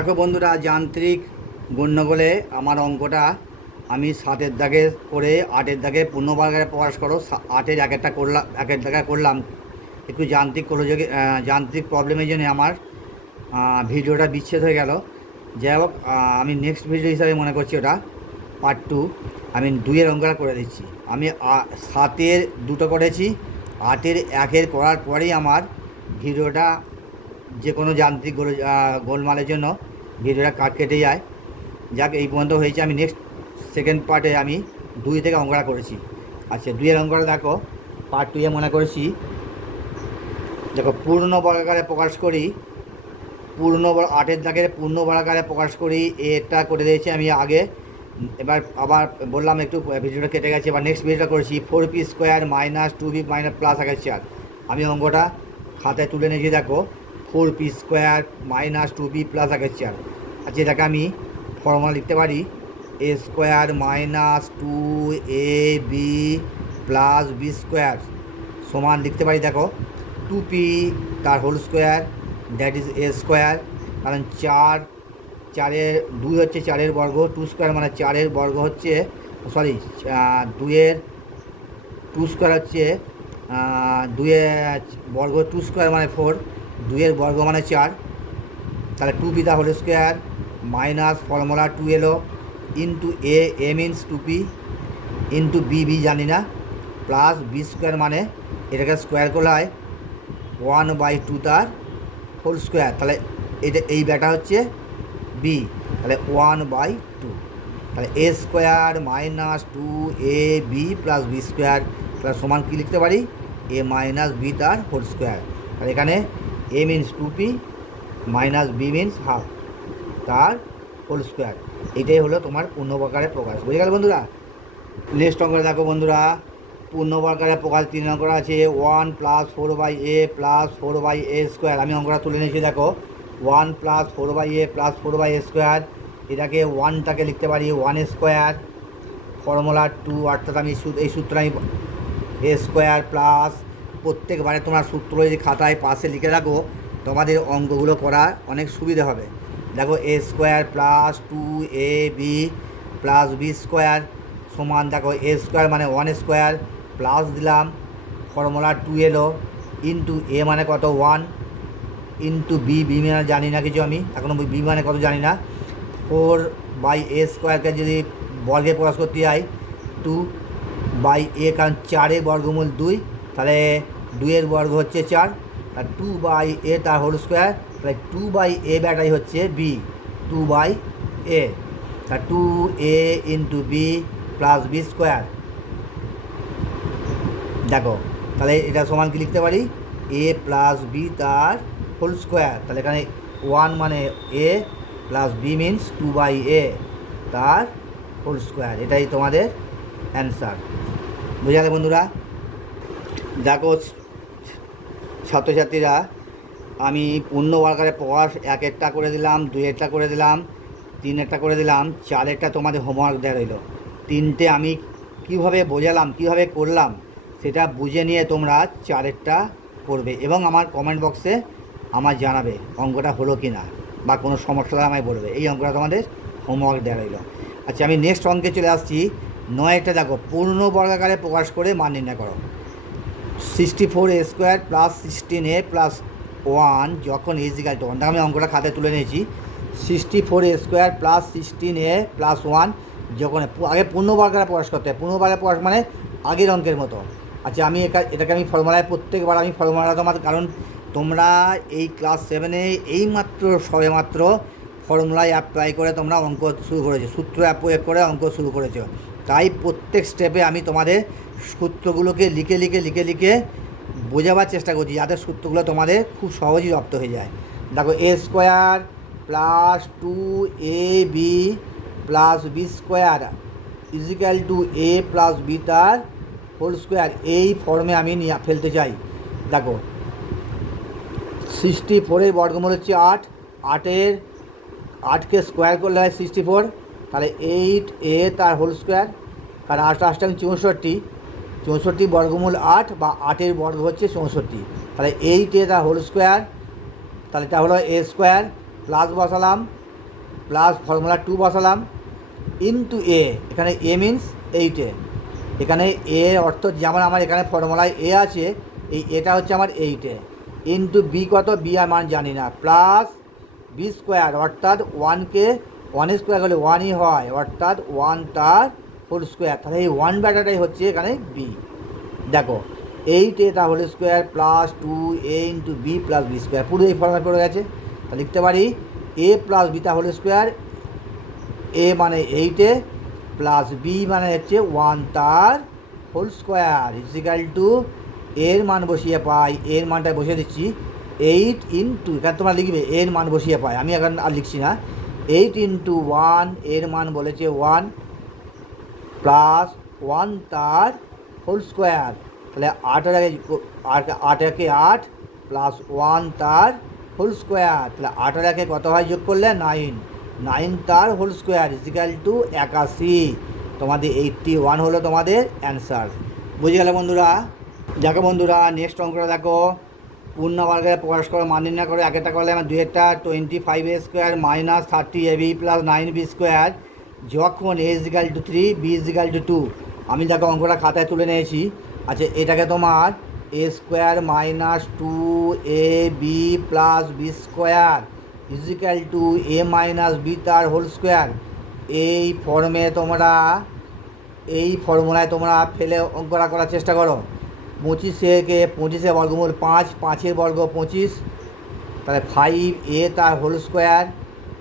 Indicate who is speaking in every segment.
Speaker 1: দেখো বন্ধুরা যান্ত্রিক গণ্যগোলে আমার অঙ্কটা আমি সাতের দাগে করে আটের দাগে পূর্ণবর্গারে প্রকাশ করো আটের এক একটা করলাম একের দাগে করলাম। একটু যান্ত্রিক গোলযোগে আহ, যান্ত্রিক প্রবলেমের জন্য আমার ভিডিওটা বিচ্ছেদ হয়ে গেল। যাই হোক আমি নেক্সট ভিডিও হিসাবে মনে করছি ওটা পার্ট টু আমি দুইয়ের অঙ্কটা করে দিচ্ছি। আমি সাতের দুটো করেছি আটের একের করার পরেই আমার ভিডিওটা যে কোনো যান্ত্রিক গোল গোলমালের জন্য ভিডিওটা কাট কেটে যায়। যাক, এই পর্যন্ত হয়েছে। আমি নেক্সট সেকেন্ড পার্টে আমি দুই থেকে অঙ্কটা করেছি। আচ্ছা দুইয়ের অঙ্কটা দেখো। পার্ট টুয়ে মনে করেছি। দেখো, পূর্ণ বর্গাকারে প্রকাশ করি। পূর্ণ আটের দাগের পূর্ণ বর্গাকারে প্রকাশ করি। এটা করে দিয়েছি আমি আগে। এবার আবার বললাম একটু ভিডিওটা কেটে গেছে। এবার নেক্সট ভিডিওটা করেছি। Four p square minus two b minus plus আগের চার আমি অঙ্কটা খাতায় তুলে নিয়েছি, দেখো। Four p square minus two b plus আগের চার এটাকে আমি ফর্মুলা লিখতে পারি a square minus two a b plus b square সমান লিখতে পারি দেখো টু পি তার whole square that is a square কারণ চার চারের দুই হচ্ছে চারের বর্গ টু স্কোয়ার মানে চারের বর্গ হচ্ছে সরি দুইয়ের টু স্কোয়ার হচ্ছে আহ, দুইয়ের বর্গ টু স্কোয়ার মানে ফোর দুইয়ের বর্গ মানে চার তাহলে two p the whole square minus formula two এলো into a a means two p into b b জানি না প্লাস বি স্কোয়ার মানে এটাকে স্কোয়ার করলে হয় ওয়ান বাই টু তার হোল স্কোয়ার তাহলে এটা এই ব্যাটা হচ্ছে বি তাহলে ওয়ান বাই টু তাহলে a square minus two a b plus b square তাহলে সমান কী লিখতে পারি? এ মাইনাস বি তার হোল স্কোয়ার তাহলে এখানে a means two p minus b means half তার হোল স্কোয়ার। এটাই হলো তোমার পূর্ণবর্গারে প্রকাশ। বুঝে গেল বন্ধুরা? নেক্সট অঙ্কটা দেখো বন্ধুরা। পূর্ণবর্গারে প্রকাশ তিন অঙ্কটা আছে। One plus four by a plus four by a square. আমি অঙ্কটা তুলে নিয়েছি, দেখো। One plus four by a plus four by a square. এটাকে ওয়ানটাকে লিখতে পারি, ওয়ান স্কোয়ার। ফর্মুলা টু, অর্থাৎ আমি এই সূত্র আমি এ স্কোয়ার প্লাস প্রত্যেকবারে তোমার সূত্র যদি খাতায় পাশে লিখে রাখো তোমাদের অঙ্কগুলো করা অনেক সুবিধা হবে। দেখো a square plus two a b plus b square সমান দেখো এ স্কোয়ার মানে ওয়ান স্কোয়ার প্লাস দিলাম ফর্মুলা টু এলো ইন্টু এ মানে কত ওয়ান ইন্টু বি বি মানে জানি না কিছু আমি এখনও বি মানে কত জানি না। ফোর বাই এ স্কোয়ারকে যদি বর্গে প্রকাশ করতে যাই টু বাই এ কারণ চারে বর্গমূল দুই, তাহলে দুইয়ের বর্গ হচ্ছে চার আর টু বাই এ তার হোল স্কোয়ার তাহলে টু বাই এ ব্যাটাই হচ্ছে বি টু বাই এ তা two a into b plus b square দেখো, তাহলে এটা সমান কি লিখতে পারি? এ প্লাস বি তার হোল স্কোয়ার তাহলে এখানে ওয়ান মানে a plus b means two by a তার হোল স্কোয়ার এটাই তোমাদের অ্যান্সার বুঝালে বন্ধুরা? দেখো ছাত্রছাত্রীরা, আমি পূর্ণ ওয়ার্কারে প্রকাশ এক একটা করে দিলাম, দুই একটা করে দিলাম, তিন একটা করে দিলাম চারেরটা তোমাদের হোমওয়ার্ক দেওয়া রইল। তিনটে আমি কীভাবে বোঝালাম, কীভাবে করলাম, সেটা বুঝে নিয়ে তোমরা চারেরটা করবে এবং আমার কমেন্ট বক্সে আমার জানাবে অঙ্কটা হলো কি না বা কোনো সমস্যা আমায় বলবে। এই অঙ্কটা তোমাদের হোমওয়ার্ক দেওয়া রইল। আচ্ছা আমি নেক্সট অঙ্কে চলে আসছি। নয়টা দেখো, পূর্ণ বর্গাকারে প্রকাশ করে মান নির্ণয় করো। Sixty four a square plus sixteen a plus one যখন ইজিক্যাল টু ওয়ান আমি অঙ্কটা খাতায় তুলে নিয়েছি। Sixty four a square plus sixteen a plus one যখন আগে পূর্ণবর্গারে প্রকাশ করতে হয়। পূর্ণবর্গারে প্রকাশ মানে আগের অঙ্কের মতো। আচ্ছা আমি একা এটাকে আমি ফর্মুলায় প্রত্যেকবার আমি ফর্মুলা তোমার কারণ তোমরা এই ক্লাস সেভেনে এইমাত্র সবেমাত্র ফর্মুলায় অ্যাপ্লাই করে তোমরা অঙ্ক শুরু করেছ। সূত্র অ্যাপ্রয়োগ করে অঙ্ক শুরু করেছ। তাই প্রত্যেক স্টেপে আমি তোমাদের সূত্রগুলোকে লিখে লিখে লিখে লিখে বোঝাবার চেষ্টা করছি যাতে সূত্রগুলো তোমাদের খুব সহজেই রপ্ত হয়ে যায়। দেখো a square plus two a b plus b square equal to a plus b তার হোল স্কোয়ার এই ফর্মে আমি নিয়ে ফেলতে চাই। দেখো সিক্সটি ফোরের বর্গমূল হচ্ছে আট। আটের আটকে স্কোয়ার করলে হয় সিক্সটি ফোর তাহলে এইট এ তার হোল স্কোয়ার কারণ আট আটটা চৌষট্টি। চৌষট্টি বর্গমূল আট বা আটের বর্গ হচ্ছে চৌষট্টি। তাহলে এইট এ তার হোল স্কোয়ার তাহলে এটা হলো এ স্কোয়ার প্লাস বসালাম প্লাস ফর্মুলা টু বসালাম ইন্টু এ এখানে এ মিনস এইটে এখানে এ অর্থ যেমন আমার এখানে ফর্মুলায় এ আছে, এই এটা হচ্ছে আমার এইটে ইন্টু বি কত? বি আর মান জানি না। প্লাস বি স্কোয়ার অর্থাৎ ওয়ানকে ওয়ান স্কোয়ার হলে ওয়ানই হয়, অর্থাৎ ওয়ান তার হোল স্কোয়ার তাহলে এই ওয়ান ব্যাটাটাই হচ্ছে এখানে বি দেখো এইট এ তার whole square plus two a into b plus b square পুরো এই ফর্মুলা পড়ে গেছে। তা লিখতে পারি এ প্লাস বিটা হোল স্কোয়ার এ মানে এইটে প্লাস বি মানে হচ্ছে ওয়ান তার হোল স্কোয়ার ইজিক্যাল টু এর মান বসিয়ে পাই, এর মানটা বসিয়ে দিচ্ছি এইট ইন্টু এখানে তোমরা লিখবে, এর মান বসিয়ে পাই, আমি এখন আর লিখছি না এইট ইন্টু ওয়ানের মান বলেছে ওয়ান প্লাস ওয়ান তার হোল স্কোয়ার তাহলে আটের আগে আট একে আট প্লাস ওয়ান তার হোল স্কোয়ার তাহলে আটের একে কত হয় যোগ করলে নাইন নাইন তার হোল স্কোয়ার ইজিক্যাল টু একাশি। তোমাদের এইটটি ওয়ান হলো তোমাদের অ্যান্সার বুঝে গেলে বন্ধুরা? দেখো বন্ধুরা নেক্সট অঙ্কটা দেখো। পূর্ণবর্গের প্রকাশ করে, মান নির্ণয় করে। একটা করলে আমার দুইটা twenty five square minus thirty a b plus nine b square যখন a equal to three b equal to two আমি দেখো অঙ্কটা খাতায় তুলে নিয়েছি। আচ্ছা এটাকে তোমার a square minus two a b plus b square equal to a minus b তার হোল স্কোয়ার এই ফর্মে তোমরা, এই ফর্মুলায় তোমরা ফেলে অঙ্কটা করার চেষ্টা করো। পঁচিশেকে পঁচিশে বর্গমূল পাঁচ, পাঁচের বর্গ পঁচিশ। তাহলে ফাইভ এ তার হোল স্কোয়ার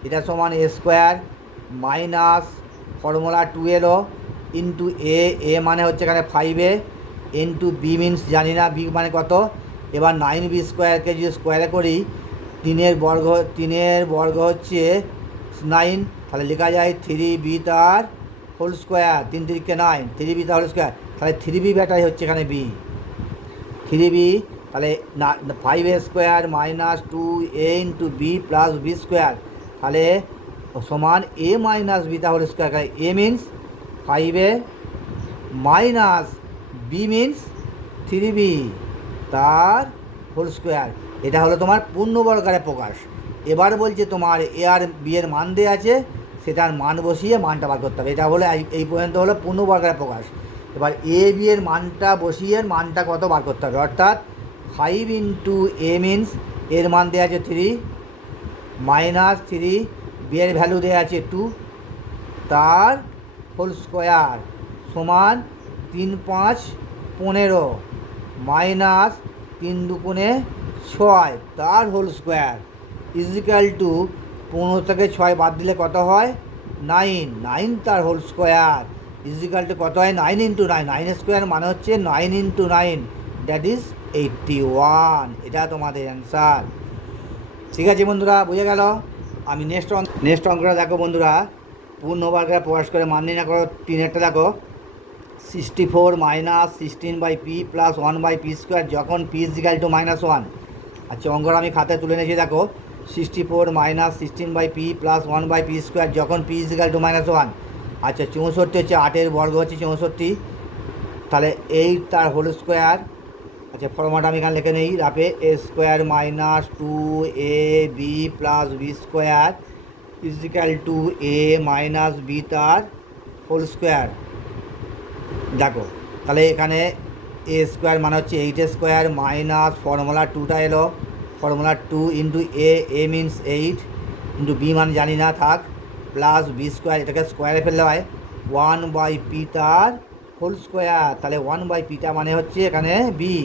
Speaker 1: এটা সমান a square minus formula two এলো ইন্টু এ এ মানে হচ্ছে এখানে ফাইভে ইন্টু বি মিনস জানি না বি মানে কত? এবার নাইন বি স্কোয়ারকে যদি স্কোয়ারে করি, তিনের বর্গ তিনের বর্গ হচ্ছে নাইন তাহলে লেখা যায় থ্রি বি তার হোল স্কোয়ার তিন তিরিকে নাইন থ্রি বি তার হোল স্কোয়ার তাহলে থ্রি বি ব্যাটাই হচ্ছে এখানে বি থ্রি বি তাহলে না five a square minus two a into b plus b square তাহলে সমান এ মাইনাস বি তাহলে square a means five a minus b means three b তার হোল স্কোয়ার এটা হলো তোমার পূর্ণবর্গারে প্রকাশ। এবার বলছে তোমার এ আর বি এর মান দেওয়া আছে, সেটার মান বসিয়ে মানটা বার করতে হবে। এটা হলো এই পর্যন্ত হলো পূর্ণবর্গারে প্রকাশ। এবার এ বি এর মানটা বসিয়ে মানটা কত বার করতে হবে? অর্থাৎ ফাইভ ইন্টু এ মিনস এর মান দেওয়া আছে থ্রি মাইনাস থ্রি বি এর ভ্যালু দেওয়া আছে টু তার হোল স্কোয়ার সমান তিন পাঁচ পনেরো মাইনাস তিন দুগুণে ছয়, তার হোল স্কোয়ার ইজিক্যাল টু পনেরো থেকে ছয় বাদ দিলে কত হয়? নাইন নাইন তার হোল স্কোয়ার ইজিক্যাল টু কত হয়? Nine into nine nine square মানে হচ্ছে nine into nine that is eighty one এটা তোমাদের অ্যান্সার ঠিক আছে বন্ধুরা, বুঝে গেল? আমি নেক্সট অঙ্ক নেক্সট অঙ্কটা দেখো বন্ধুরা পূর্ণবর্গের প্রকাশ করে মান নির্ণয় করো তিনেরটা দেখো। Sixty four minus sixteen by P plus one by P square যখন P is equal to minus one আচ্ছা অঙ্কটা আমি খাতায় তুলে নিয়েছি, দেখো। Sixty four minus sixteen by P plus one by P square যখন P is equal to minus one আচ্ছা চৌষট্টি হচ্ছে আটের বর্গ হচ্ছে চৌষট্টি। তাহলে এইট তার হোল স্কোয়ার আচ্ছা ফর্মাটা আমি এখানে লিখে নেই রাপে A square minus two A B plus B square is equal to A minus B তার হোল স্কোয়ার। দেখো, তাহলে এখানে এ স্কোয়ার মানে হচ্ছে এইট স্কোয়ার মাইনাস ফর্মুলা টুটা এলো, formula two into A A means eight into B মানে জানি না, থাক, প্লাস বি স্কোয়ার, এটাকে স্কোয়ারে ফেললে হয়, ওয়ান বাই পি তার হোল স্কোয়ার তাহলে ওয়ান বাই পিটা মানে হচ্ছে এখানে বি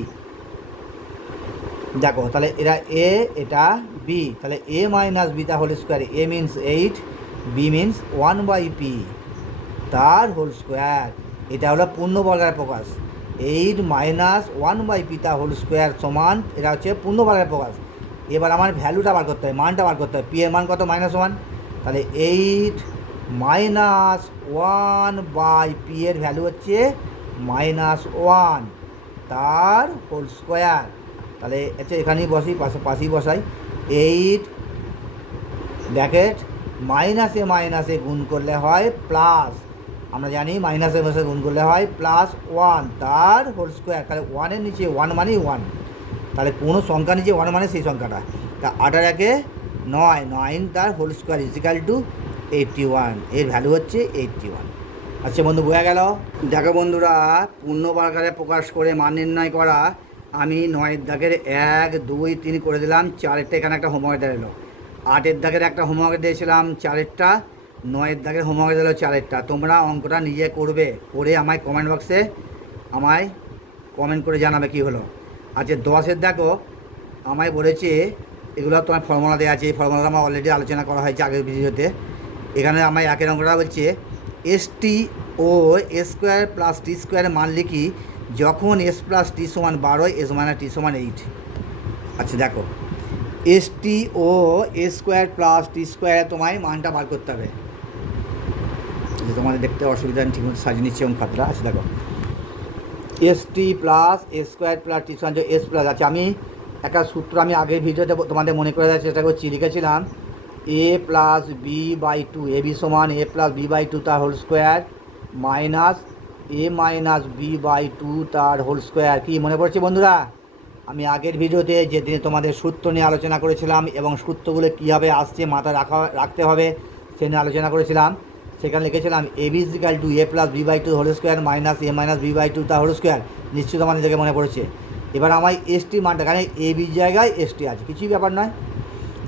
Speaker 1: দেখো, তাহলে এরা এ এটা বি তাহলে A minus beta whole square A means eight B means one by P তার হোল স্কোয়ার এটা হলো পূর্ণ পূর্ণবর্গের প্রকাশ। এইট মাইনাস ওয়ান বাই পিতা হোল স্কোয়ার সমান, এটা হচ্ছে পূর্ণ পূর্ণবর্গের প্রকাশ। এবার আমার ভ্যালুটা বার করতে হয়, মানটা বার করতে হয় পি এর মান কত? মাইনাস ওয়ান তাহলে eight minus one by P এর ভ্যালু হচ্ছে মাইনাস ওয়ান, তার হোল স্কোয়ার। তাহলে আচ্ছা এখানেই বসি, পাশে পাশেই বসাই। এইট ব্র্যাকেট, মাইনাসে মাইনাসে গুণ করলে হয় প্লাস। আমরা জানি মাইনাসে মাইনাসে গুণ করলে হয় প্লাস ওয়ান, তার হোল স্কোয়ার। তাহলে ওয়ানের নিচে ওয়ান মানেই ওয়ান। তাহলে কোনো সংখ্যা নিচে ওয়ান মানে সেই সংখ্যাটা। তা আটার একে নয় নাইন তার whole square is equal to eighty ওয়ানের ভ্যালু হচ্ছে এইটটি ওয়ান আচ্ছা বন্ধু, বোঝা গেল? দেখো বন্ধুরা, পূর্ণ বার্গারে প্রকাশ করে মান নির্ণয় করা, আমি নয়ের দাগের এক, দুই, তিন করে দিলাম, চারেরটা এখানে একটা হোমওয়ার্ক এলো আটের দাগের একটা হোমওয়ার্ক দিয়েছিলাম, চারেরটা, নয়ের দাগের হোমওয়ার্ক দিল চারেরটা। তোমরা অঙ্কটা নিজে করবে, করে আমায় কমেন্ট বক্সে আমায় কমেন্ট করে জানাবে কি হলো। আচ্ছা দশের দেখো, আমায় বলেছে, এগুলো তোমার ফর্মুলা দেওয়া আছে, এই ফর্মুলাটা আমার অলরেডি আলোচনা করা হয়েছে আগের ভিডিওতে এখানে আমার একের অঙ্কটা বলছে এস টি ও এস স্কোয়ার প্লাস টি স্কোয়ারের মান লিখি, যখন এস প্লাস টি সমান বারো এস মাইনাস টি সমান এইট আচ্ছা দেখো। এস টি ও S square plus T square তোমায় মানটা বার করতে হবে। তোমাদের দেখতে অসুবিধা নেই ঠিকমতো সাজিয়ে নিচ্ছি এবং খাতরা আচ্ছা দেখো। S T plus S square plus T সমান এস প্লাস আছে আমি একটা সূত্র আমি আগের ভিডিওতে তোমাদের মনে করে দেওয়ার চেষ্টা করছি, লিখেছিলাম A plus B by two A B সমান A plus B by two তার whole square minus A minus B by two তার হোল স্কোয়ার কি মনে পড়ছে বন্ধুরা? আমি আগের ভিডিওতে যেদিনে তোমাদের সূত্র নিয়ে আলোচনা করেছিলাম এবং সূত্রগুলো কীভাবে আসছে মাথায় রাখা, রাখতে হবে সে নিয়ে আলোচনা করেছিলাম, সেখানে লিখেছিলাম A B is equal to A plus B by two whole square minus A minus B by two তার হোল স্কোয়ার নিশ্চিত নিজেকে মনে পড়েছে। এবার আমার এস টি মানটা এখানে এ বি জায়গায় এস টি আছে, কিছুই ব্যাপার নয়।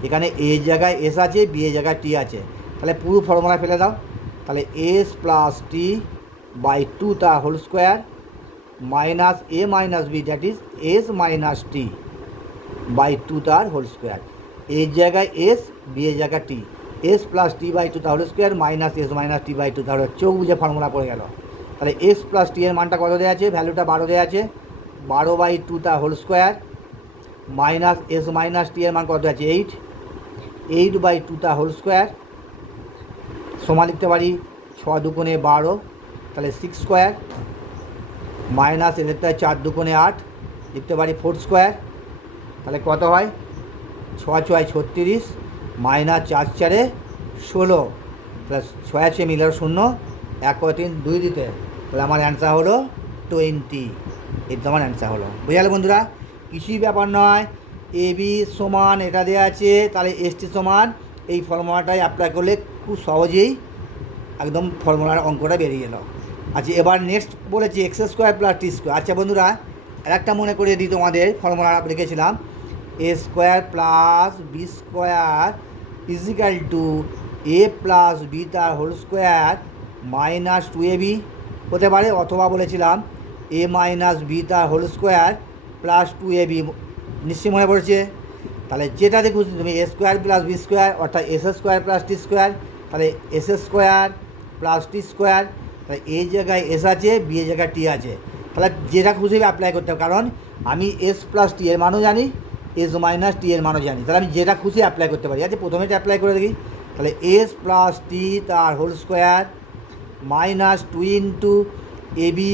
Speaker 1: এখানে এ জায়গায় এস আছে বি এ জায়গায় টি আছে। তাহলে পুরো ফর্মুলা ফেলে দাও। তাহলে S plus T by two তার whole square minus A minus B that is S minus T by two তার হোল স্কোয়ার এ জায়গায় এস বি এ জায়গায় T S plus T by two তার whole square minus S minus T by two তার চোখ বুঝে formula পড়ে গেল। তাহলে এস প্লাস টি এর মানটা কত দেওয়া আছে? ভ্যালুটা বারো দেওয়া আছে। বারো বাই টু তার whole square minus S minus T এর মান কত আছে? এইট এইট বাই টু তার হোল স্কোয়ার সমান লিখতে পারি ছ দুগুণে বারো, তাহলে সিক্স স্কোয়ার মাইনাস এদের তো চার দুগুণে আট, লিখতে পারি ফোর স্কোয়ার তাহলে কত হয়? ছ ছয় ছত্রিশ মাইনাস চার চারে ষোলো প্লাস ছয় আছে মিলার শূন্য, এক কয় তিন দুই দিতে, তাহলে আমার অ্যান্সার হলো টোয়েন্টি এটা আমার অ্যান্সার হলো। বুঝালে বন্ধুরা কিছুই ব্যাপার নয় এ বি সমান এটা দেওয়া আছে, তাহলে এস টি সমান, এই ফর্মুলাটাই অ্যাপ্লাই করলে খুব সহজেই একদম ফর্মুলার অঙ্কটা বেরিয়ে গেল। আচ্ছা এবার নেক্সট বলেছি X square plus T square আচ্ছা বন্ধুরা, আরেকটা মনে করে দিই তোমাদের, ফর্মুলা লিখেছিলাম। A square plus B square is equal to A plus B তার whole square minus two A B হতে পারে, অথবা বলেছিলাম এ মাইনাস বি তার whole square plus two A B নিশ্চয়ই মনে পড়েছে। তাহলে যেটা দেখুন তুমি A square plus B square অর্থাৎ S square plus T square তাহলে S square plus T square তাহলে এই জায়গায় এস আছে বি এর জায়গায় টি আছে। তাহলে যেটা খুশি অ্যাপ্লাই করতে হবে, কারণ আমি এস প্লাস টি এর মানও জানি এস মাইনাস টি এর মানও জানি। তাহলে আমি যেটা খুশি অ্যাপ্লাই করতে পারি। আচ্ছা প্রথমে অ্যাপ্লাই করে দেখি। তাহলে এস প্লাস টি তার whole square minus two into A B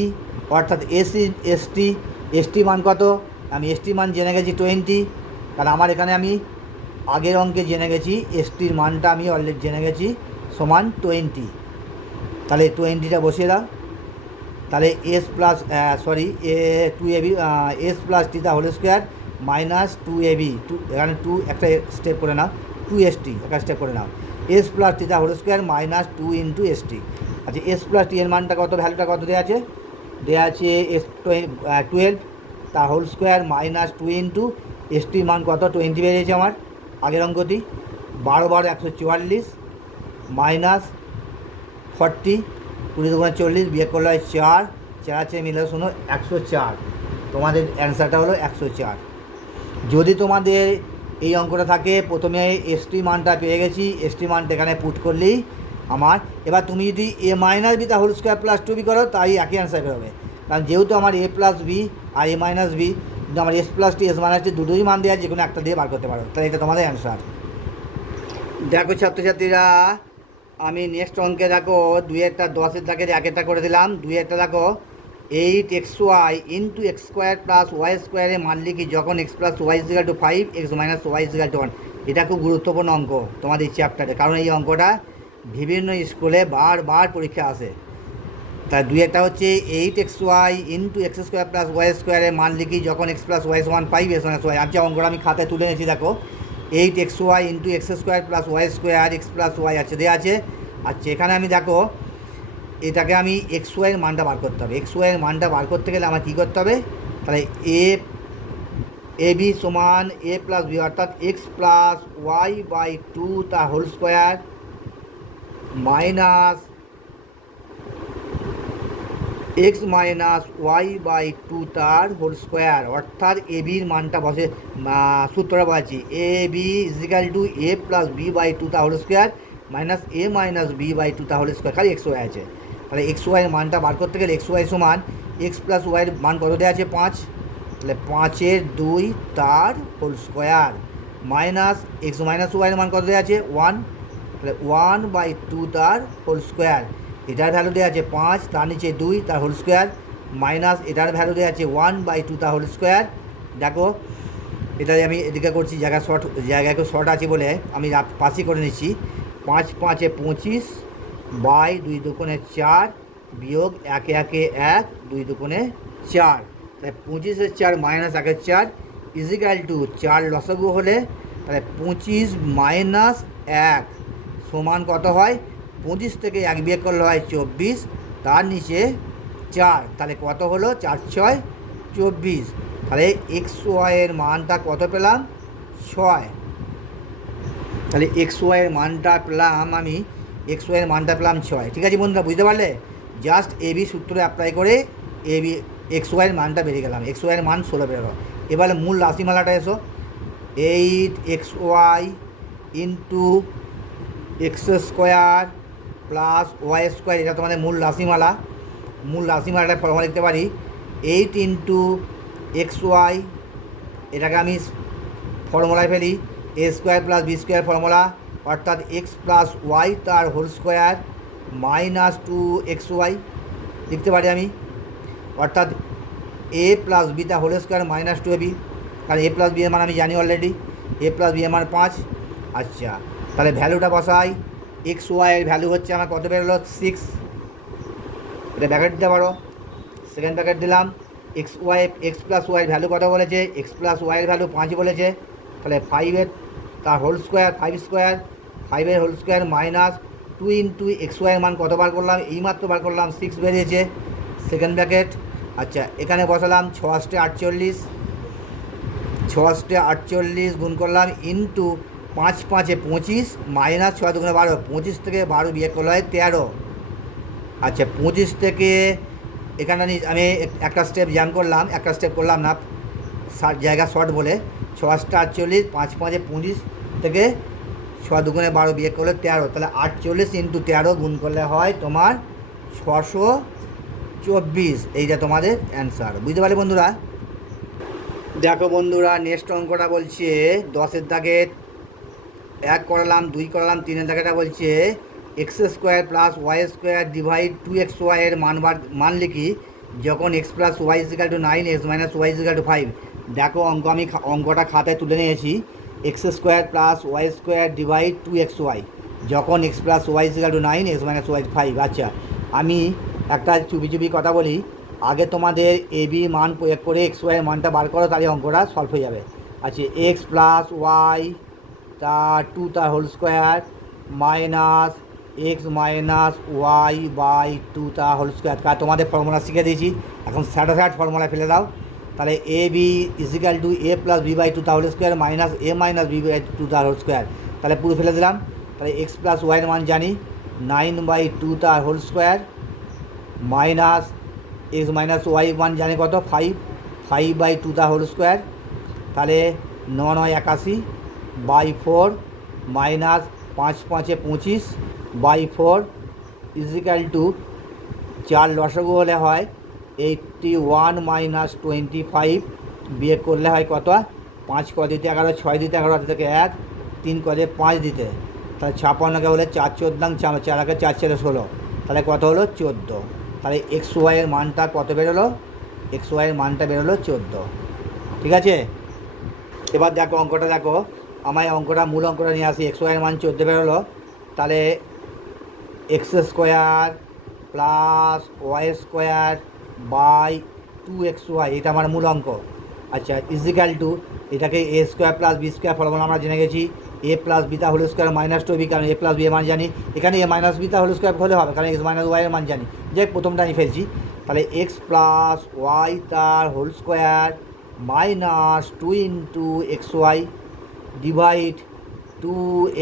Speaker 1: অর্থাৎ S S T S T মান কত? আমি এস টি মান জেনে গেছি টোয়েন্টি কারণ আমার এখানে আমি আগের অঙ্কে জেনে গেছি এস টির মানটা আমি অলরেডি জেনে গেছি, সমান টোয়েন্টি তাহলে টোয়েন্টিটা বসিয়ে দাও। তাহলে S plus sorry A two A B S plus T the whole square minus two A B two এখানে টু একটা স্টেপ করে নাও টু এস টি একটা স্টেপ করে নাও। S plus T the whole square minus two into S T আচ্ছা S plus টি এর মানটা কত ভ্যালুটা কত দেওয়া আছে? দেওয়া আছে এস টুয়েলভ তার whole square minus two into S টির মান কত? টোয়েন্টি বেরিয়েছে আমার। আগের অঙ্কটি। বারো বারো একশো চুয়াল্লিশ মাইনাস ফর্টি কুড়ি দুগুণে চল্লিশ বিয়ে করলে হয় চার। চার আছে মিলে শোনো, একশো চার। তোমাদের অ্যান্সারটা হলো একশো চার। যদি তোমাদের এই অঙ্কটা থাকে, প্রথমে এসটি মানটা পেয়ে গেছি। এসটি মানটা এখানে পুট করলেই আমার। এবার তুমি যদি এ মাইনাস বি তা whole square plus two B করো, তাই একই অ্যান্সার বেরোবে। কারণ যেহেতু আমার এ প্লাস বি আর এ মাইনাস বি আমার S plus T S minus T দুটোই মান দেওয়া যে কোনো একটা দিয়ে বার করতে পারো। তাহলে এটা তোমাদের অ্যান্সার দেখো ছাত্রছাত্রীরা, আমি নেক্সট অঙ্কে দেখো, দুই একটা দশের দাগের এক একটা করে দিলাম দুই একটা দেখো eight X Y into X square plus Y স্কোয়ারে মান লিখি যখন X plus Y is equal to five X minus Y is equal to one এটা খুব গুরুত্বপূর্ণ অঙ্ক তোমাদের এই চ্যাপ্টারে কারণ এই অঙ্কটা বিভিন্ন স্কুলে বারবার পরীক্ষা আসে। তাই দুই একটা হচ্ছে eight X Y into X square plus Y স্কোয়ারে মান লিখি যখন এক্স প্লাস ওয়াই সমান ফাইভ এক্স মাইনাস ওয়াই আচ্ছা অঙ্কটা আমি খাতায় তুলে নিয়েছি, দেখো। Eight X Y into X square plus Y square, X plus Y আছে দেওয়া আছে। আচ্ছা এখানে আমি দেখো, এটাকে আমি এক্স ওয়াইয়ের মানটা বার করতে হবে। এক্স ওয়াইয়ের মানটা বার করতে গেলে আমার কী করতে হবে? তাহলে এ এ বি সমান এ প্লাস বি, অর্থাৎ X plus Y by two তার whole square minus X minus Y by two তার হোল স্কোয়ার, অর্থাৎ এ বির মানটা বসে সূত্রটা বলছি, A B is equal to A plus B by two তা whole square minus A minus B by two তা হোল স্কোয়ার, খালি এক্স ওয়াই আছে। তাহলে এক্স ওয়াইয়ের মানটা বার করতে গেলে এক্স ওয়াই সমান এক্স প্লাস ওয়াইয়ের মান কত দেওয়া আছে? পাঁচ। তাহলে পাঁচের দুই তার whole square minus X minus ওয়াইয়ের মান কত দেওয়া আছে? ওয়ান। তাহলে ওয়ান বাই টু তার হোল স্কোয়ার। এটার ভ্যালু দেওয়া আছে পাঁচ, তার নিচে দুই, তার হোল স্কোয়ার মাইনাস এটার ভ্যালু দেওয়া আছে ওয়ান বাই টু তার হোল স্কোয়ার দেখো, এটা আমি এদিকে করছি, জায়গা শর্ট জায়গায় একটু শর্ট আছে বলে আমি রাপ- পাশে করে নিচ্ছি। পাঁচ, পাঁচে পঁচিশ বাই দুই দুকোণে চার, বিয়োগ একে একে এক, দুই দুকোণে চার। তাহলে পঁচিশের চার মাইনাস একের চার ইজিক্যাল টু চার লসগু হলে তাহলে পঁচিশ মাইনাস এক, সমান কত হয়? পঁচিশ থেকে এক বিয়োগ করলে হয় চব্বিশ, তার নিচে চার। তাহলে কত হলো? চার, ছয়, চব্বিশ। তাহলে এক্স ওয়াইয়ের মানটা কত পেলাম? ছয়। তাহলে এক্স ওয়াইয়ের মানটা পেলাম আমি এক্স ওয়াইয়ের মানটা পেলাম ছয়। ঠিক আছে বন্ধুরা, বুঝতে পারলে? জাস্ট এ বি সূত্রে অ্যাপ্লাই করে এ বি এক্স ওয়াইয়ের মানটা বেরিয়ে গেলাম। এক্স ওয়াইয়ের মান ষোলো বেরোলো। এবারে মূল রাশিমালাটা এসো। Eight X Y into X square plus Y square, এটা তোমাদের মূল রাশিমালা। মূল রাশিমালাটা ফর্মুলা লিখতে পারি। এইট ইন্টু এক্স ওয়াই, এটাকে আমি ফর্মুলায় ফেলি। A square plus B square formula, অর্থাৎ এক্স প্লাস ওয়াই তার whole square minus two X Y, লিখতে পারি আমি। অর্থাৎ এ প্লাস বি তার whole square minus two A B কারণ এ প্লাস বি এর মান আমি জানি অলরেডি এ প্লাস বি এর মান পাঁচ। আচ্ছা তাহলে ভ্যালুটা বসাই। এক্স ওয়াইয়ের ভ্যালু হচ্ছে আমার কত বেরোলো? সিক্স এটা ব্যাকেট দিতে পারো সেকেন্ড ব্যাকেট দিলাম। এক্স ওয়াই এক্স প্লাস ওয়াইয়ের ভ্যালু কত বলেছে? এক্স প্লাস ওয়াইয়ের ভ্যালু পাঁচ বলেছে। তাহলে ফাইভের তার হোল স্কোয়ার ফাইভ স্কোয়ার ফাইভের whole square minus two into X ওয়াইয়ের মান কত বার করলাম? এইমাত্র বার করলাম সিক্স বেরিয়েছে। সেকেন্ড ব্যাকেট আচ্ছা এখানে বসালাম ছ আটচল্লিশ। ছ আটচল্লিশ গুণ করলাম ইন্টু পাঁচ পাঁচে পঁচিশ, মাইনাস ছয় দুগুণে বারো, পঁচিশ থেকে বারো বিয়ে করলে হয় তেরো। আচ্ছা পঁচিশ থেকে এখানে আমি- একটা স্টেপ জ্যাম করলাম, একটা স্টেপ করলাম না জায়গা শর্ট বলে, ছ আটটা আটচল্লিশ পাঁচ পাঁচে পঁচিশ থেকে ছ দুগুণে বারো বিয়ে করলে তেরো, তাহলে আটচল্লিশ ইন্টু তেরো গুণ করলে হয় তোমার ছশো চব্বিশ। এইটা তোমাদের অ্যান্সার বুঝতে পারলে বন্ধুরা? দেখো বন্ধুরা নেক্সট অঙ্কটা বলছে, দশের দাগে এক করালাম, দুই করালাম, তিনের দাগেটা বলছে X square plus Y square divide two X ওয়াইয়ের মান বার, মান লিখি। যখন X plus Y is equal to nine X minus Y is equal to five দেখো অঙ্ক আমি অঙ্কটা খাতায় তুলে নিয়েছি। X square plus Y square divide two X Y যখন X plus Y is equal to nine X minus Y five আচ্ছা আমি একটা চুপি চুপি কথা বলি। আগে তোমাদের এ বি মান প্রয়োগ করে এক্স ওয়াইয়ের মানটা বার করো, তাহলে অঙ্কটা সলভ হয়ে যাবে। আচ্ছা এক্স প্লাস ওয়াই তার টু তার whole square minus X minus Y by two তার হোল স্কোয়ার কার তোমাদের ফর্মুলা শিখে দিয়েছি। এখন স্যাটাসাইড ফর্মুলা ফেলে দাও। তাহলে A B is equal to A plus B by two তার whole square minus A minus B by two তার হোল স্কোয়ার তাহলে পুরো ফেলে দিলাম। তাহলে এক্স প্লাস ওয়াইয়ের মান জানি। নাইন বাই টু তার whole square minus X minus Y মান জানি কত? ফাইভ ফাইভ বাই টু তার হোল স্কোয়ার তাহলে ন নয় একাশি। বাই ফোর মাইনাস পাঁচ পাঁচে পঁচিশ, বাই ফোর ইজিক্যাল টু চার লসগু হলে হয় eighty one minus twenty five বিয়ে করলে হয় কত? পাঁচ ক দিতে এগারো, ছয় দিতে এগারো থেকে এক, তিন কদে পাঁচ দিতে। তাহলে ছাপান্নকে হলে চার চোদ্দাং চার চার চার ষোলো। তাহলে কত হলো? চোদ্দ। তাহলে এক্স ওয়াইয়ের মানটা কত বেরোলো? এক্স ওয়াইয়ের মানটা বেরোলো চোদ্দ। ঠিক আছে? এবার দেখো অঙ্কটা দেখো। এই অঙ্কটা, মূল অঙ্কটা নিয়ে আসি। এক্স ওয়াইয়ের মান চোদ্দ বেরোলো। তাহলে X square plus Y square by two X Y এটা আমার মূল অঙ্ক। আচ্ছা ইজিক্যাল টু এটাকে A square plus B square formula আমরা জেনে গেছি। এ plus beta whole square minus two B কারণ এ প্লাস বি মান জানি। এখানে এ মাইনাস বিটা হোল স্কোয়ার হলে হবে, কারণ এক্স মাইনাস ওয়াইয়ের মান জানি। যাই প্রথমটা আমি ফেলছি। তাহলে এক্স প্লাস ওয়াই তার whole square minus two into X Y divide two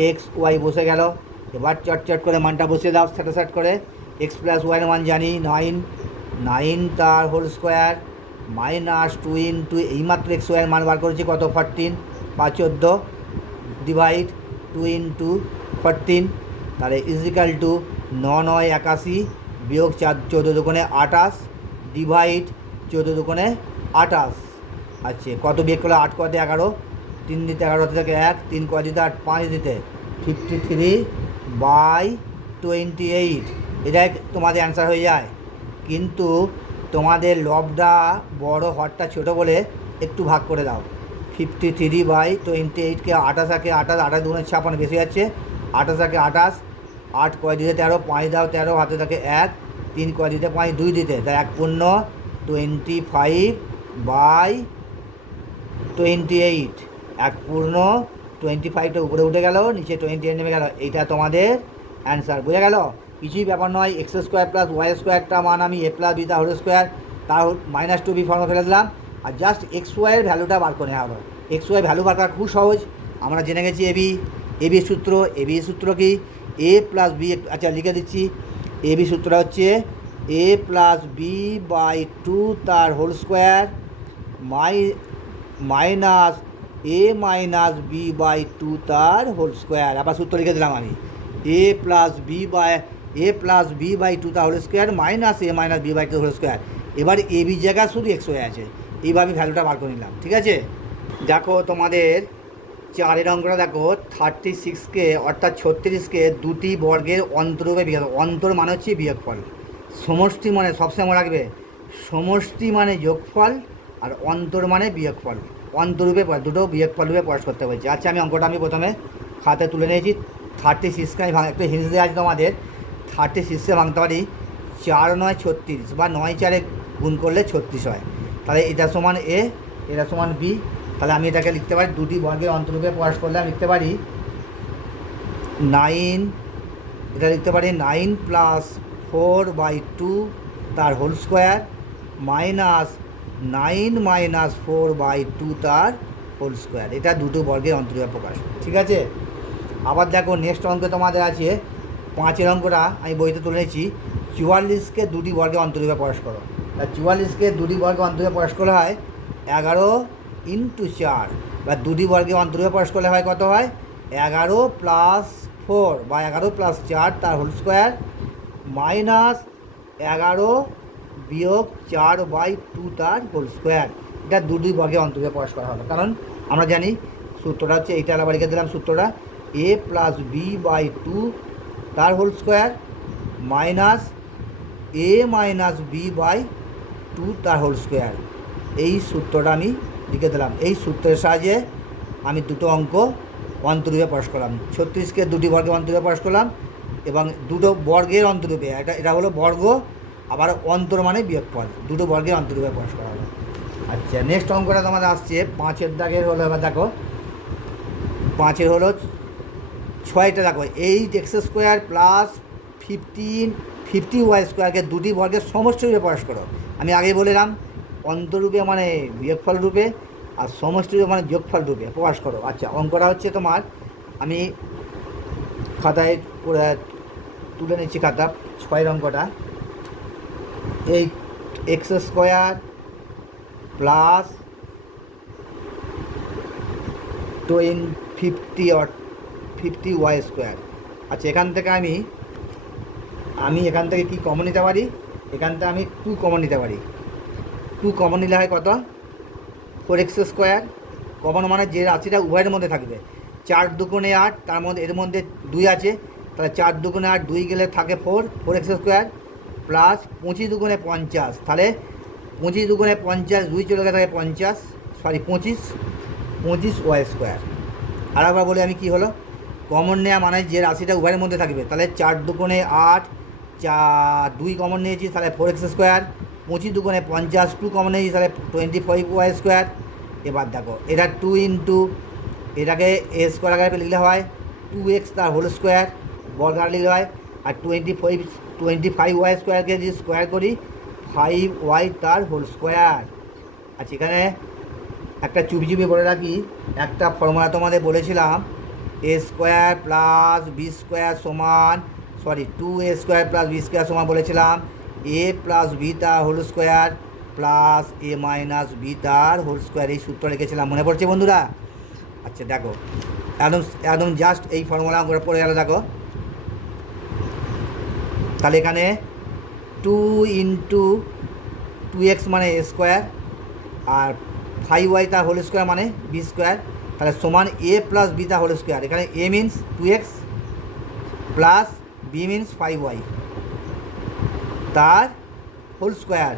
Speaker 1: X Y বসে গেল। এবার চট চট করে মানটা বসিয়ে দাও স্যাটাসাট করে। এক্স প্লাস ওয়াইয়ের মান জানি নাইন নাইন তার whole square minus two in into এইমাত্র এক্স ওয়াইয়ের মান বার করেছি, কত? ফরটিন পাঁচ চোদ্দ ডিভাইড টু ইন্টু ফরটিন তাহলে ইজিক্যাল টু ন নয় একাশি, বিয়োগ চার, চোদ্দ দুগুণে আটাশ ডিভাইড চোদ্দ দুগুণে আটাশ আচ্ছা কত বিয়োগ করলে? আট, কত? এগারো। তিন দিতে এগারো থেকে এক, তিন কয় দিতে আট, পাঁচ দিতে। Fifty three by twenty eight এটাই তোমাদের অ্যান্সার হয়ে যায়। কিন্তু তোমাদের লবটা বড় হরটা ছোট বলে একটু ভাগ করে দাও। ফিফটি থ্রি বাই টোয়েন্টি এইটকে আঠাশ আঁকে আঠাশ আঠাশ দুগুণে ছাপান্ন বেশি যাচ্ছে। আঠাশ আঁকে আঠাশ, আট কয় দিতে তেরো, পাঁচ দাও তেরো, হাতে থাকে এক। তিন কয় দিতে পাঁচ, দুই দিতে। তাই এক পূর্ণ। Twenty five by twenty eight এক পূর্ণ টোয়েন্টি ফাইভটা উপরে উঠে গেল, নিচে টোয়েন্টি এইট নেমে গেল। এইটা তোমাদের অ্যান্সার বোঝা গেল? কিছুই ব্যাপার নয় এক্স স্কোয়ার প্লাস ওয়াই স্কোয়ারটা মান আমি এ প্লাস বি তা হোল স্কোয়ার তার মাইনাস টু বি ফর্মে ফেলে দিলাম। আর জাস্ট এক্স ওয়াইয়ের ভ্যালুটা বার করে নেওয়া এক্স ওয়াই ভ্যালু বার করা খুব সহজ। আমরা জেনে গেছি এবি এবি সূত্র এবি সূত্র কি? এ প্লাস বি আচ্ছা লিখে দিচ্ছি। এবি সূত্র হচ্ছে A plus B by two তার whole square my minus A minus B by two তার হোল স্কোয়ার আবার সূত্র লিখে দিলাম আমি। A plus B by A plus B by two তার whole square minus A minus B by two whole square এবার A B জায়গা শুধু এক্স হয়ে আছে। এইভাবে ভ্যালুটা বার করে নিলাম। ঠিক আছে? দেখো তোমাদের চারের অঙ্কটা দেখো থার্টি সিক্সকে অর্থাৎ ছত্রিশকে দুটি বর্গের অন্তরূপে বিয়োগ অন্তর মানে হচ্ছে বিয়োগফল। সমষ্টি মানে সবসময় রাখবে। সমষ্টি মানে যোগফল আর অন্তর মানে বিয়োগফল। অন্তরূপে দুটো বিয়োগফল রূপে প্রকাশ করতে বলছি। আচ্ছা আমি অঙ্কটা আমি প্রথমে খাতে তুলে নিয়েছি। থার্টি সিক্সকে আমি একটু হিন্স দেওয়া আছে তোমাদের। থার্টি সিক্সে ভাঙতে পারি। চার নয় ছত্রিশ বা নয় চারে গুণ করলে ছত্রিশ হয়। তাহলে এটা সমান এ এটা সমান বি তাহলে আমি এটাকে লিখতে পারি। দুটি বর্গের অন্তরূপে প্রকাশ করলে আমি লিখতে পারি নাইন এটা লিখতে পারি nine plus four by two তার whole square minus nine minus four by two তার হোল স্কোয়ার। এটা দুটো বর্গের অন্তরূপে প্রকাশ। ঠিক আছে? আবার দেখো নেক্সট অঙ্কে তোমাদের আছে। পাঁচের অঙ্কটা আমি বইতে তুলেছি। চুয়াল্লিশকে দুটি বর্গে অন্তরূপে প্রকাশ করো। তা চুয়াল্লিশকে দুটি বর্গে অন্তরূপে প্রকাশ করা হয় এগারো ইন্টু চার। বা দুটি বর্গে অন্তরূপে প্রকাশ করলে হয় কত হয়? এগারো প্লাস ফোর বা এগারো প্লাস চার তার হোল স্কোয়ার। মাইনাস এগারো বিয়োগ চার বাই টু তার হোল স্কোয়ার এটা দুটি ভাগে অন্তর্ভুক্ত প্রকাশ করা হলো। কারণ আমরা জানি সূত্রটা হচ্ছে, এইটা আবার লিখে দিলাম সূত্রটা। A plus B by two তার whole square minus A minus B by two তার হোল স্কোয়ার এই সূত্রটা আমি লিখে দিলাম। এই সূত্রের সাহায্যে আমি দুটো অঙ্ক অন্তরূপে প্রকাশ করলাম। ছত্রিশকে দুটি বর্গের অন্তরূপে প্রকাশ করলাম এবং দুটো বর্গের অন্তরূপে, এটা এটা হলো বর্গ আবার অন্তর মানে বিয়োগফল। দুটো বর্গের অন্তরূপে প্রকাশ করা হবে। আচ্ছা নেক্সট অঙ্কটা তোমাদের আসছে, পাঁচের দাগের হলো, এবার দেখো, পাঁচের হলো ছয়টা, দেখো eight X square plus fifteen fifty Y স্কোয়ারকে দুটি বর্গের সমষ্টি রূপে প্রকাশ করো। আমি আগে বলেলাম অন্তরূপে মানে বিয়োগফল রূপে, আর সমষ্টি রূপে মানে যোগফল রূপে প্রকাশ করো। আচ্ছা অঙ্কটা হচ্ছে তোমার, আমি খাতায় তুলে নিচ্ছি খাতা, ছয়ের অঙ্কটা। এই X square plus twenty fifty fifty Y square. আচ্ছা এখান থেকে আমি আমি এখান থেকে কি কমন নিতে পারি? এখান থেকে আমি টু কমন নিতে পারি। টু কমন নিলে হয় কত? Four x square. কমন মানে যে রাশিটা উভয়ের মধ্যে থাকবে। চার দুগুণে আট, তার মধ্যে, এর মধ্যে দুই আছে। তাহলে চার দুগুণে আট দুই গেলে থাকে four four X square. Plus পঁচিশ দুগুণে পঞ্চাশ, তাহলে পঁচিশ দুগুণে পঞ্চাশ দুই চলে গেলে থাকে পঞ্চাশ সরি পঁচিশ পঁচিশ ওয়াই স্কোয়ার। আর একবার বলি আমি কি হলো? কমন নেওয়া মানে যে রাশিটা উভয়ের মধ্যে থাকবে, তাহলে চার দুগুণে আট, চার দুই কমন নিয়েছি, তাহলে ফোর এক্স স্কোয়ার পঁচিশ দুগুণে পঞ্চাশ টু কমন নিয়েছি, তাহলে টোয়েন্টি ফাইভ ওয়াই স্কোয়ার। এবার দেখো, এটা টু ইন্টু এটাকে এ স্কোয়ার আকারে লিখলে হয়? টু এক্স তার হোল স্কোয়ার বর্গ আকারে লিখলে হয়, আর twenty five twenty five Y স্কোয়ারকে যদি স্কোয়ার করি ফাইভ ওয়াই তার হোল স্কোয়ার আচ্ছা এখানে একটা চুপি চুপি বলে রাখি, একটা ফর্মুলা তোমাদের বলেছিলাম A square plus B square সমান sorry two A square plus B square সমান বলেছিলাম এ প্লাস বি তার whole square plus A minus B তার হোল স্কোয়ার এই সূত্র রেখেছিলাম মনে পড়ছে বন্ধুরা? আচ্ছা দেখো, একদম একদম জাস্ট এই ফর্মুলা করে পড়ে গেল, দেখো। তাহলে এখানে টু ইন্টু টু এক্স মানে স্কোয়ার আর ফাইভ ওয়াই তার হোল স্কোয়ার মানে বি স্কোয়ার তাহলে সমান এ প্লাস বি তার হোল স্কোয়ার এখানে a means two x plus b means five y তার whole square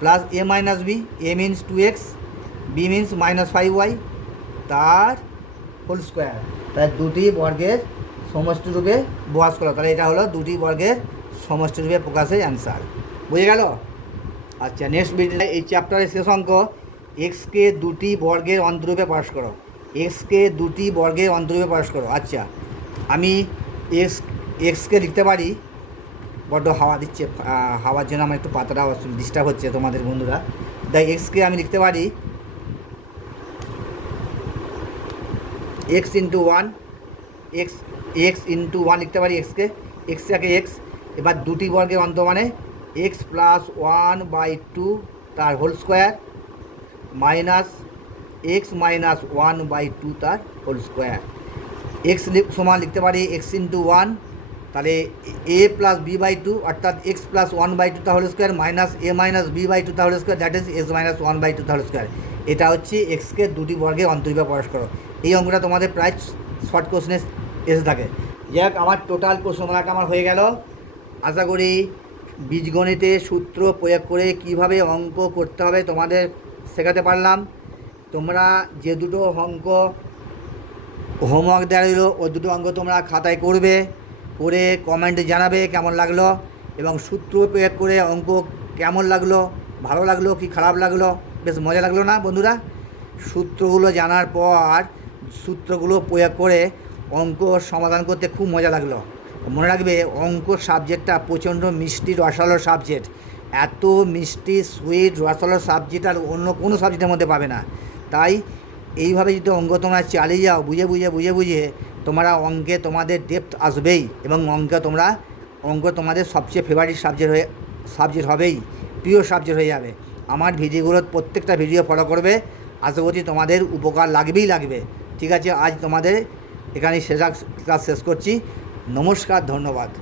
Speaker 1: plus a minus b a means two x b means minus five y তার whole square তাহলে দুটি বর্গের সমষ্টি রূপে প্রকাশ করা। তাহলে এটা হলো দুটি বর্গের সমষ্টি রূপে প্রকাশের অ্যান্সার বুঝে গেল? আচ্ছা নেক্সট ভিডিও এই চ্যাপ্টারের শেষ অঙ্ক এক্সকে দুটি বর্গের অন্তরূপে প্রকাশ করো। এক্সকে দুটি বর্গের অন্তরূপে প্রকাশ করো। আচ্ছা আমি এক্স এক্সকে লিখতে পারি? বড্ড হাওয়া দিচ্ছে হাওয়ার জন্য আমার একটু পাতাটা ডিস্টার্ব হচ্ছে তোমাদের বন্ধুরা। তাই এক্সকে আমি লিখতে পারি? X into one X X into one লিখতে পারি এক্সকে এক্সটাকে এক্স এবার দুটি বর্গের অন্ত মানে X plus one by two তার whole square minus X minus one by two তার হোল স্কোয়ার এক্স সমান লিখতে পারি এক্স ইন্টু ওয়ান তাহলে A plus B by two অর্থাৎ X plus one by two তাহলে square minus A minus B by two তাহলে square that is X minus one by two তাহলে square এটা হচ্ছে এক্সকে দুটি বর্গে অন্তর্ভুক্ত প্রকাশ করো এই অঙ্কটা তোমাদের প্রায় শর্ট কোশ্চেনে এসে থাকে। যাই হোক আমার টোটাল প্রশ্নমালাটা আমার হয়ে গেল। আশা করি বীজগণিতে সূত্র প্রয়োগ করে কীভাবে অঙ্ক করতে হবে তোমাদের শেখাতে পারলাম। তোমরা যে দুটো অঙ্ক হোমওয়ার্ক দেওয়া রইল, ওই দুটো অঙ্ক তোমরা খাতায় করবে করে কমেন্টে জানাবে কেমন লাগল এবং সূত্র প্রয়োগ করে অঙ্ক কেমন লাগল, ভালো লাগল কি খারাপ লাগল, বেশ মজা লাগল না বন্ধুরা? সূত্রগুলো জানার পর সূত্রগুলো প্রয়োগ করে অঙ্ক সমাধান করতে খুব মজা লাগল। মনে রাখবে, অঙ্ক সাবজেক্টটা প্রচণ্ড মিষ্টি, রসালো সাবজেক্ট এত মিষ্টি সুইট রসালো সাবজেক্ট আর অন্য কোনো সাবজেক্টের মধ্যে পাবে না। তাই এইভাবে যদি অঙ্ক তোমরা চালিয়ে যাও, বুঝে বুঝে বুঝে বুঝে, তোমরা অঙ্কে তোমাদের ডেপথ আসবেই এবং অঙ্কে তোমরা, অঙ্ক তোমাদের সবচেয়ে ফেভারিট সাবজেক্ট হয়ে সাবজেক্ট হবেই, প্রিয় সাবজেক্ট হয়ে যাবে। আমার ভিডিওগুলোর প্রত্যেকটা ভিডিও ফলো করবে। আশা করছি তোমাদের উপকার লাগবেই লাগবে। ঠিক আছে, আজ তোমাদের এখানে শেষ ক্লাস শেষ করছি। নমস্কার ধন্যবাদ।